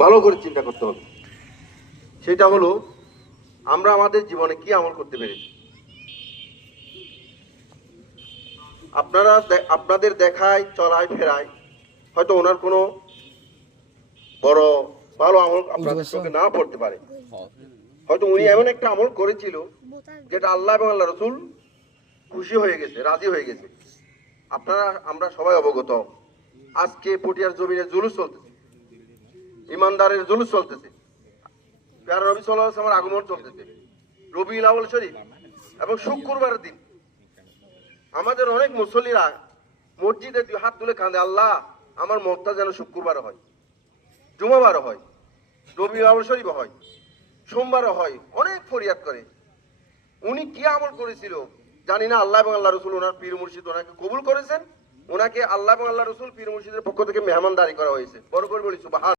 ভালো করে চিন্তা করতে হবে। সেটা হলো আমরা আমাদের জীবনে কি আমল করতে পেরেছি। আপনাদের দেখায় চলায় ফেরায় হয়তো ওনার কোনো বড় ভালো আমল আপনাদের চোখে না পড়তে পারে। হয়তো উনি এমন একটা আমল করেছিল যেটা আল্লাহ এবং আল্লাহ রসুল খুশি হয়ে গেছে, রাজি হয়ে গেছে। আমরা সবাই অবগত, আজকে পটিয়ার জমিনে জুলুস চলতেছে, ইমানদারের জুলুস চলতেছে, প্যারা নবী সাল্লাল্লাহু আলাইহি ওয়াসাল্লামের আগমন চলতেছে, রবিউল আউয়াল শরীফ এবং শুক্রবারের দিন আমাদের অনেক মুসল্লিরা মসজিদে দুই হাত তুলে কাঁদে, আল্লাহ আমার মতটা যেন শুক্রবার হয়, জুমাবার হয়, রবিউল আউয়াল শরীফ হয়, সোমবারও হয়, অনেক ফরিয়াদ করে। উনি কি আমল করেছিল জানি না, আল্লাহ এবং আল্লাহ রসুল ওনার পীর মুর্শিদ ওনাকে কবুল করেছেন, ওনাকে আল্লাহ এবং আল্লাহ রসুল পীর মুর্শিদের পক্ষ থেকে মেহমানদারি করা হয়েছে। বড় করে বলি সুবহান।